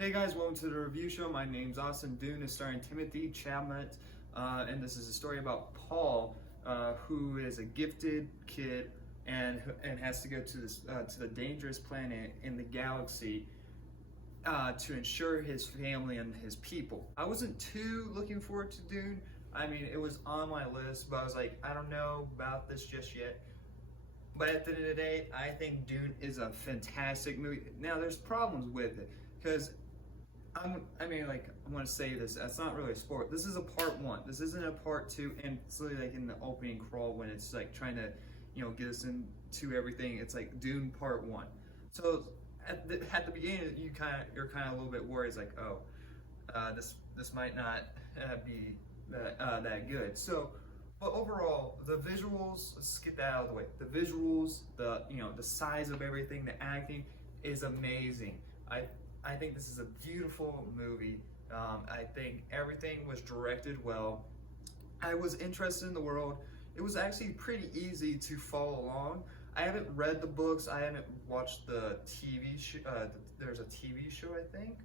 Hey guys, welcome to the review show. My name's Austin. Dune is starring Timothee, Chalamet, and this is a story about Paul, who is a gifted kid and has to go to this to the dangerous planet in the galaxy to ensure his family and his people. I wasn't too looking forward to Dune. I mean, it was on my list, but I was like, I don't know about this just yet. But at the end of the day, I think Dune is a fantastic movie. Now, there's problems with it because I want to say this. That's not really a sport. This is a part one. This isn't a part two. And it's literally like in the opening crawl when it's like trying to, get us into everything. It's like Dune part one. So at the beginning, you're kind of a little bit worried. It's like, this might not be that good. So, but overall, the visuals. Let's get that out of the way. The visuals, the size of everything, the acting is amazing. I think this is a beautiful movie. I think everything was directed well. I was interested in the world. It was actually pretty easy to follow along. I haven't read the books. I haven't watched the TV show. There's a TV show, I think,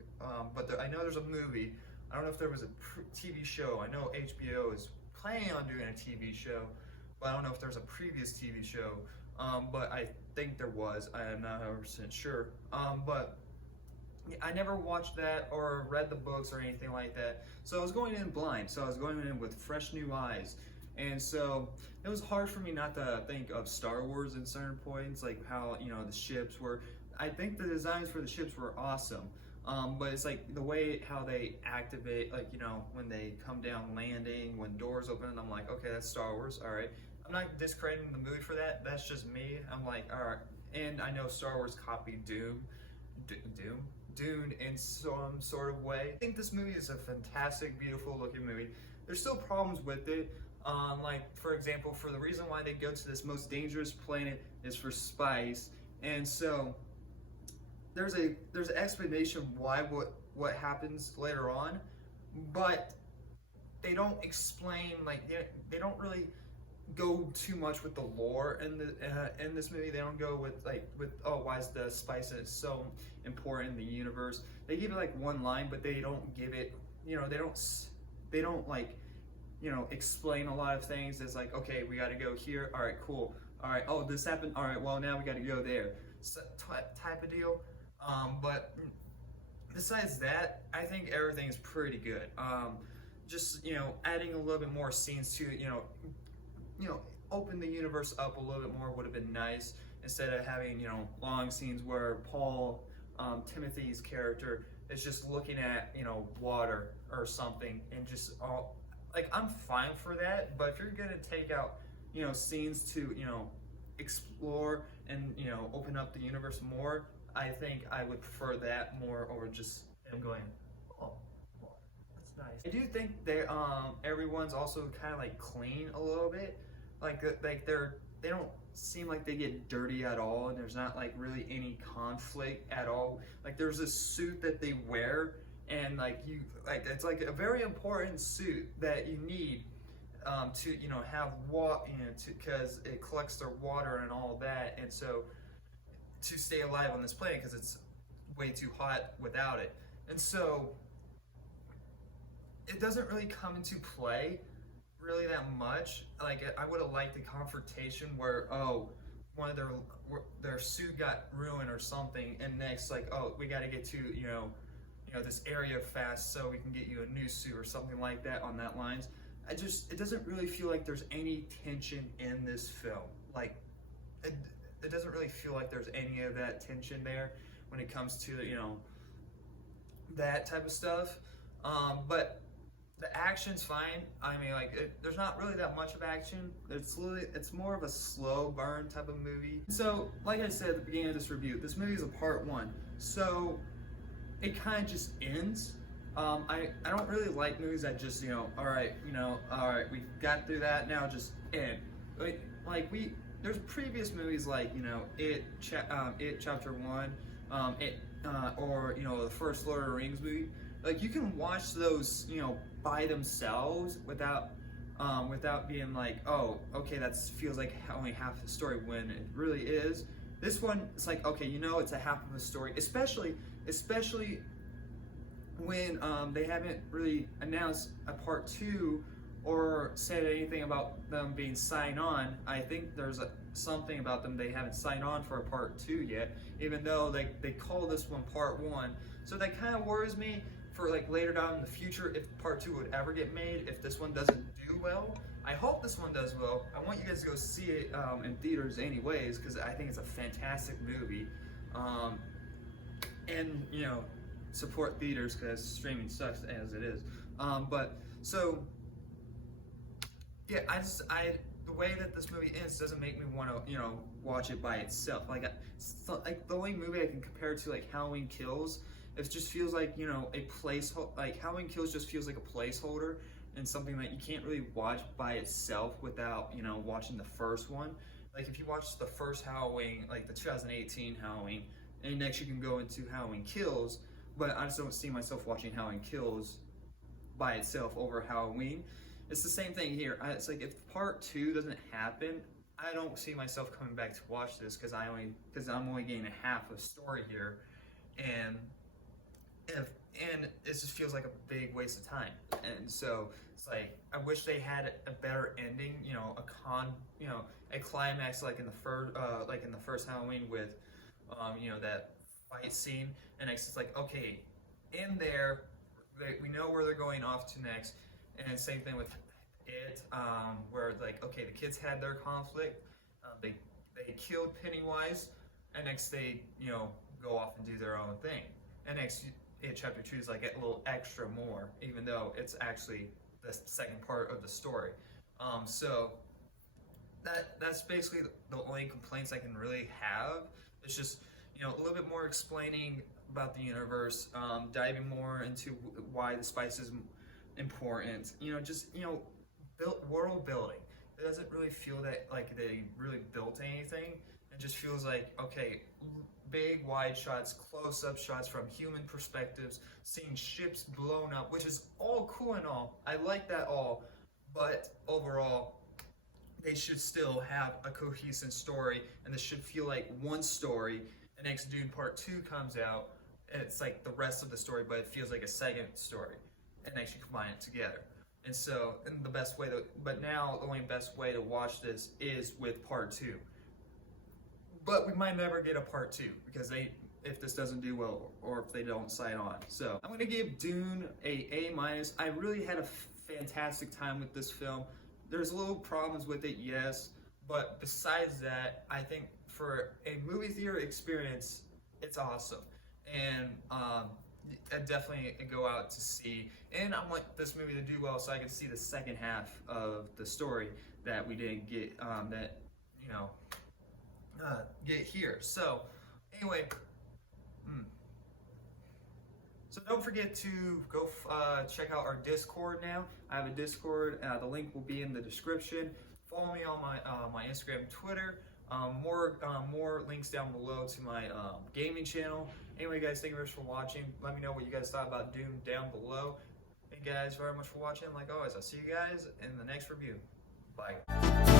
but I know there's a movie. I don't know if there was a TV show. I know HBO is planning on doing a TV show, but I don't know if there's a previous TV show. But I think there was. I am not 100% sure. But I never watched that or read the books or anything like that. So I was going in blind. So I was going in with fresh new eyes. And so it was hard for me not to think of Star Wars in certain points, like how, the ships were. I think the designs for the ships were awesome. But it's like the way how they activate, like, when they come down landing, when doors open, and I'm like, okay, that's Star Wars. All right. I'm not discrediting the movie for that. That's just me. I'm like, all right. And I know Star Wars copied Dune in some sort of way. I think this movie is a fantastic, beautiful looking movie. There's still problems with it. Like, for example, for the reason why they go to this most dangerous planet is for spice. And so there's an explanation why what happens later on, but they don't explain, like, they don't really go too much with the lore in this movie. They don't go with why is the spices so important in the universe. They give it like one line, but they don't give it, they don't like, explain a lot of things. It's like, okay, we got to go here. All right, cool. All right, oh, this happened. All right, well, now we got to go there. So, type of deal. But besides that, I think everything's pretty good. Just, adding a little bit more scenes to, open the universe up a little bit more would have been nice, instead of having, long scenes where Paul, Timothee's character, is just looking at, water or something, and just all, like, I'm fine for that, but if you're gonna take out, scenes to, explore and, open up the universe more, I think I would prefer that more over just him going, oh, well, that's nice. I do think that everyone's also kind of like clean a little bit. Like they don't seem like they get dirty at all, and there's not like really any conflict at all. Like, there's a suit that they wear, and it's like a very important suit that you need to have water, because it collects their water and all that, and so to stay alive on this planet, because it's way too hot without it. And so it doesn't really come into play really that much. Like, I would have liked a confrontation where, one of their suit got ruined or something, and next, like, oh, we got to get to this area fast so we can get you a new suit or something like that on that lines. It doesn't really feel like there's any tension in this film. Like, it doesn't really feel like there's any of that tension there when it comes to that type of stuff. But the action's fine. I mean, there's not really that much of action. It's more of a slow burn type of movie. So, like I said at the beginning of this review, this movie is a part one. So it kind of just ends. I don't really like movies that just, all right, we got through that, now just end. There's previous movies like, It Chapter 1, or, the first Lord of the Rings movie. Like, you can watch those, by themselves without being like, oh, okay, that feels like only half the story, when it really is. This one, it's like, okay, it's a half of a story, especially when they haven't really announced a part 2 or said anything about them being signed on. I think there's something about them they haven't signed on for a part 2 yet, even though they call this one part 1. So that kind of worries me for like later down in the future if part 2 would ever get made, if this one doesn't do well. I hope this one does well. I want you guys to go see it in theaters anyways, because I think it's a fantastic movie. And you know, support theaters because streaming sucks as it is. But so yeah, the way that this movie ends doesn't make me want to, you know, watch it by itself. Like the only movie I can compare it to, like Halloween Kills, it just feels like, you know, a placeholder. Like Halloween Kills just feels like a placeholder and something that you can't really watch by itself without, you know, watching the first one. Like if you watch the first Halloween, like the 2018 Halloween, and next you can go into Halloween Kills, but I just don't see myself watching Halloween Kills by itself over Halloween. It's the same thing here. It's like if part 2 doesn't happen, I don't see myself coming back to watch this because I'm only getting a half of story here, and it just feels like a big waste of time. And so it's like I wish they had a better ending. You know, a climax like in the first Halloween with you know, that fight scene, and next it's like, okay, in there we know where they're going off to next. And same thing with it, where like, okay, the kids had their conflict, they killed Pennywise, and next they, you know, go off and do their own thing. And next, chapter 2 is like a little extra more, even though it's actually the second part of the story. So that's basically the only complaints I can really have. It's just, you know, a little bit more explaining about the universe, diving more into why the spice is important. You know, just, you know, world building. It doesn't really feel that like they really built anything. It just feels like, okay, big wide shots, close-up shots from human perspectives, seeing ships blown up, which is all cool and all. I like that all, but overall, they should still have a cohesive story, and this should feel like one story. And next Dune Part 2 comes out, and it's like the rest of the story, but it feels like a second story, and they should combine it together. And so, the best way but now the only best way to watch this is with Part 2. But we might never get a Part 2 because if this doesn't do well or if they don't sign on. So I'm gonna give Dune a A-. I really had a fantastic time with this film. There's little problems with it, yes, but besides that, I think for a movie theater experience, it's awesome. And I definitely go out to see, and I want this movie to do well so I can see the second half of the story that we didn't get, that, you know, get here. So anyway, so don't forget to go check out our Discord now. I have a Discord. The link will be in the description. Follow me on my Instagram and Twitter. More links down below to my gaming channel. Anyway, guys, thank you very much for watching. Let me know what you guys thought about Dune down below. Thank you guys very much for watching. Like always, I'll see you guys in the next review. Bye.